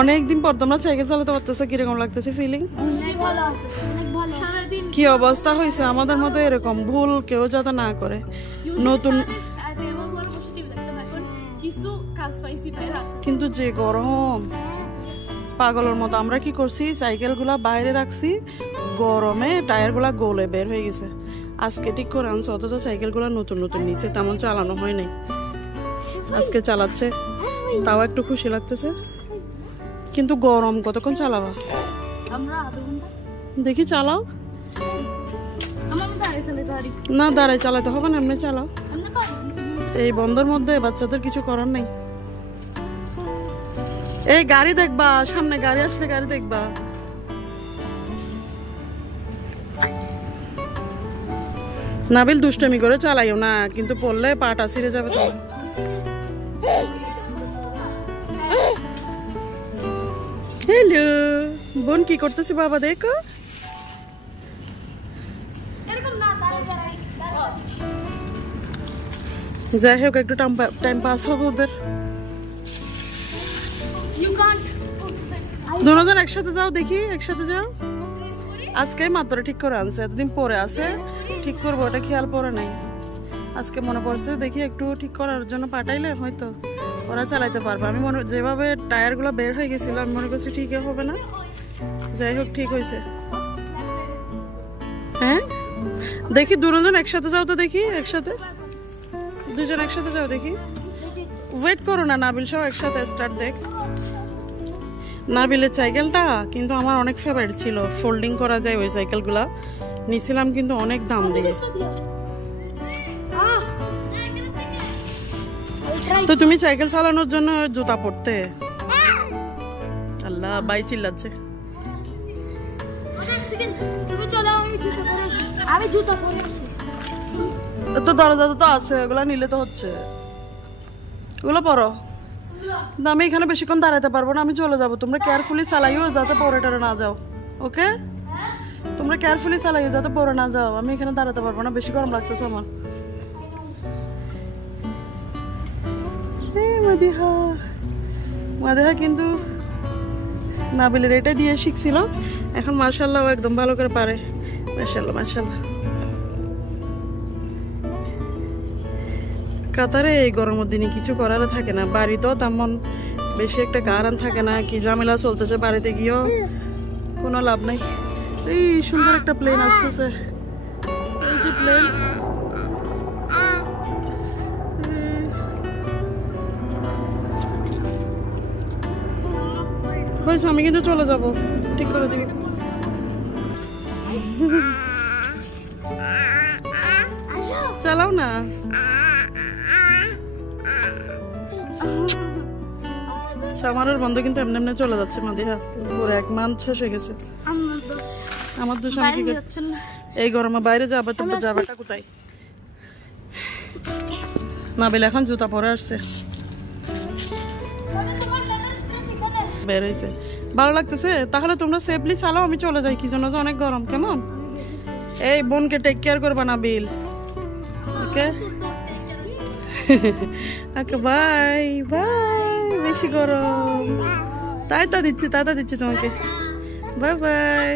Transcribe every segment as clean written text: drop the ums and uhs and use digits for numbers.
অনেকদিন পর তোমরা সাইকেল চালাতে পারতেছো, কিরকম লাগতেছে ফিলিং? কি অবস্থা হয়েছে আমাদের মতো এরকম ভুল কেউ যাতে না করে। নতুন কিন্তু যে গরম পাগলের মতো, আমরা কি করছি সাইকেল গুলা বাইরে রাখছি, গরমে টায়ার গুলা গলে বের হয়ে গেছে। আজকে ঠিক করে আনছে, অথচ সাইকেল গুলা নতুন নতুন নিচে তেমন চালানো হয় নাই, আজকে চালাচ্ছে, তাও একটু খুশি লাগতেছে। কিন্তু গরম কতক্ষণ চালাবা? দেখি চালাও না, দাঁড়ায় চালাতে হবে না, এমনি চালাও। এই বন্ধের মধ্যে বাচ্চাদের কিছু করার নাই। এই গাড়ি দেখবা, সামনে গাড়ি আসলে গাড়ি দেখবা। নাবিল দুষ্টামি করে চালাইও না, কিন্তু পড়লে পাটা ছিঁড়ে যাবে তো। হ্যালো বোন, কি করতেছি বাবা? দেখো যাই হোক একটু টাইম পাস হবে ওদের। দুজন একসাথে যাও, দেখি একসাথে যাও। আজকে মাত্র ঠিক করে আনছে, এতদিন পরে আছে, ঠিক করবো ওটা খেয়াল পড়ে নাই, আজকে মনে পড়ছে। দেখি একটু ঠিক করার জন্য পাঠাইলে হয়তো ওরা চালাইতে পারবে। আমি মনে যেভাবে টায়ার গুলো বের হয়ে গেছিল আমি মনে করছি ঠিক হবে না, যাই হোক ঠিক হয়েছে। হ্যাঁ দেখি দুজন একসাথে যাও তো, দেখি একসাথে দুজন একসাথে যাও, দেখি। ওয়েট করো না, নাবিল সব একসাথে স্টার্ট দেখ। নাবিলের সাইকেলটা কিন্তু আমার অনেক ফেভারিট ছিল, ফোল্ডিং করা যায় ওই সাইকেলগুলা, নিছিলাম কিন্তু অনেক দাম দিয়ে। তো তুমি সাইকেল চালানোর জন্য জুতা পরতে? আল্লাহ বাই চিল্লাচ্ছে। তো দরজা তো আছে, ওগুলা নিলে তো হচ্ছে, ওগুলো পরো। আমি এখানে বেশিক্ষণ দাঁড়াতে পারবো না, আমি চলে যাবো। তোমরা কেয়ারফুলি চালাইও যাতে পরে টরে না যাও, ওকে? তোমরা কেয়ারফুলি চালাইও যাতে পরে না যাও, আমি এখানে দাঁড়াতে পারবো না, বেশি গরম লাগতেছে আমার। মাদেহা কিন্তু নাবিলের এটা দিয়ে শিখছিল, এখন মাশাআল্লাহ একদম ভালো করে পারে, মাশাআল্লাহ মাশাআল্লাহ। কাতারে এই গরমের দিনে কিছু করার থাকে না, বাড়িতেও তেমন বেশি একটা কারণ থাকে না, কি ঝামেলা চলতেছে বাড়িতে গিয়েও কোনো লাভ নাই। এই সুন্দর একটা প্লেন আসতেছে, এই যে প্লেন, হয়েছে আমি কিন্তু চলে যাব, ঠিক করে দিবি। চালাও না, সামারের বন্ধ কিন্তু এমনি এমনি চলে যাচ্ছে। মাদিহা পুরো 1 মান্থ শেষ হয়ে গেছে। আমার দোষ, আমি কি এই গরমে বাইরে যাবো? তোমরা যাবাটা কোথায়? নাবিল এখন জুতা পরে আসছে, বের হয়েছে, ভালো লাগতেছে। তাহলে তোমরা সেফলি চালাও, আমি চলে যাই, কি জন্য যে অনেক গরম। কেমন? এই বোনকে টেক কেয়ার করবা Nabil, okay? Okay bye bye. বেশি গরম, তাইটা দিচ্ছি তোমাকে, bye bye.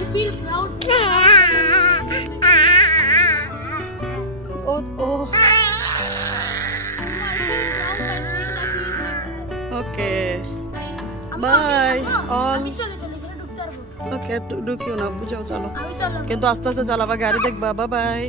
I feel proud. Oh. Okay. Bye. All. Okay, ঢুকিও না, বুঝাও চলো, কিন্তু আস্তে আস্তে চালাবা, গাড়ি দেখবা। Bye by.